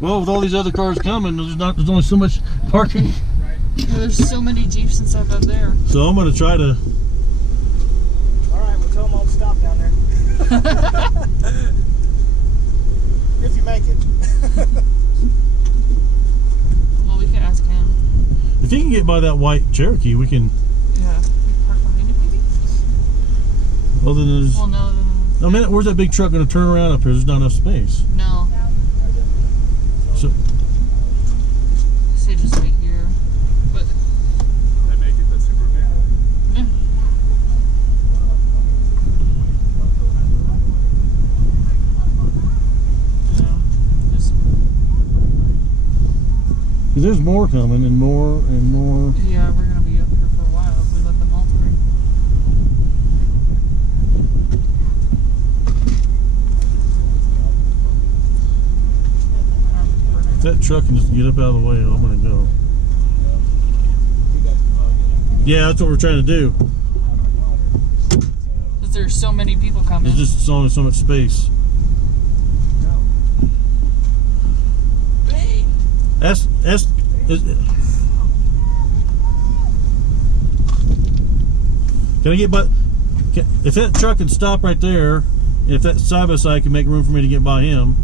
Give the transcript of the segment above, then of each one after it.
Well, with all these other cars coming, there's only so much parking. Right. Yeah, there's so many Jeeps and stuff up there. So I'm gonna try to. All right, we'll tell them all to stop down there. If you make it. Well, we can ask him. If he can get by that white Cherokee, we can. Yeah. Park behind it, maybe? Well, then there's. Well, no. No, man, where's that big truck gonna turn around up here? There's not enough space. No. So. I say just wait here. But. They make it. That's super big. Yeah. There's more coming and more and more. Yeah, we're gonna be up here for a while if we let them all through. If that truck can just get up out of the way, I'm gonna go. Yeah, that's what we're trying to do. Because there's so many people coming. There's just only so much space. Can I get by? If that truck can stop right there, if that side by side can make room for me to get by him.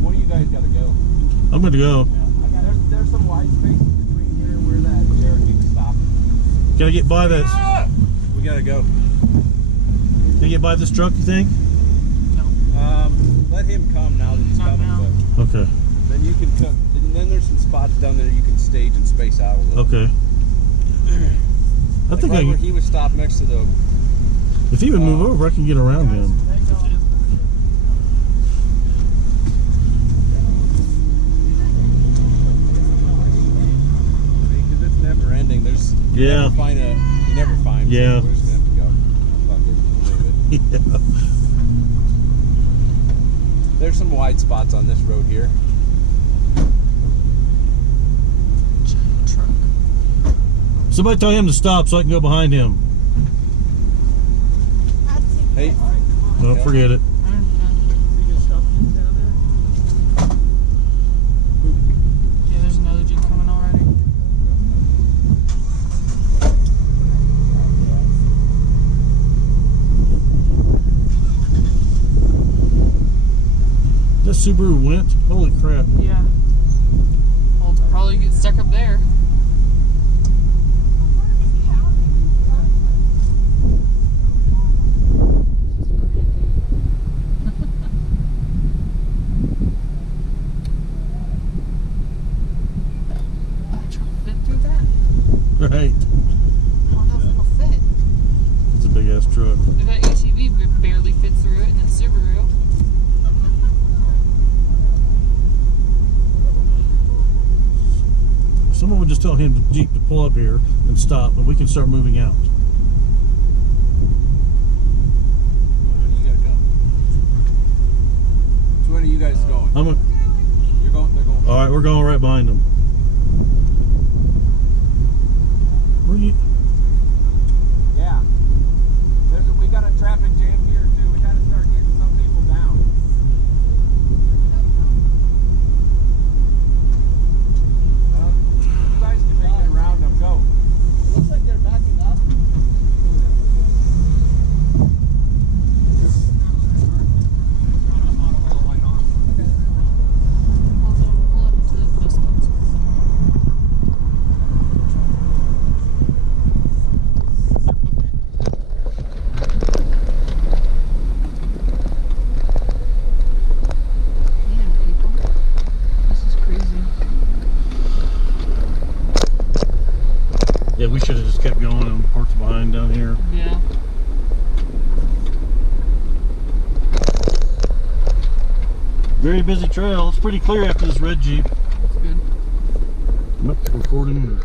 One of you guys got to go. I'm going to go. There's some white space between here where that Cherokee can stop. Can I get by that? We got to go. Can I get by this truck, you think? No. Let him come now that he's Not coming. now. But Okay. then you can cook. Then there's some spots down there you can stage and space out a little. Okay. I think right I where can, he was stopped next to the. if he would move over, I can get around him. Because it's never ending. There's. You Yeah. Never find a. You never find. Yeah. So we're just gonna have to go. Fuck it. We'll leave it. Yeah. There's some wide spots on this road here. Giant truck. Somebody tell him to stop so I can go behind him. Hey. No, forget it. Yeah, there's another Jeep coming already. That Subaru went? Holy crap. Yeah. Well, it'll probably get stuck up there. Fit through that? Right. How does it fit? It's a big ass truck. If that ATV barely fits through it, and then Subaru. Someone would just tell him to Jeep to pull up here and stop, and we can start moving out. Honey, you gotta go. So when are you guys going? You're going. They're going. All right, we're going right behind them. Where you? Yeah. We got a traffic jam here too. We got to start getting some people down. You guys can make it around them. Go. It looks like they're backing up. Pull up to those spots. Man, people. This is crazy. Yeah, we should have just kept going and parked behind down here. Yeah. Very busy trail. It's pretty clear after this red Jeep. That's good. Recording.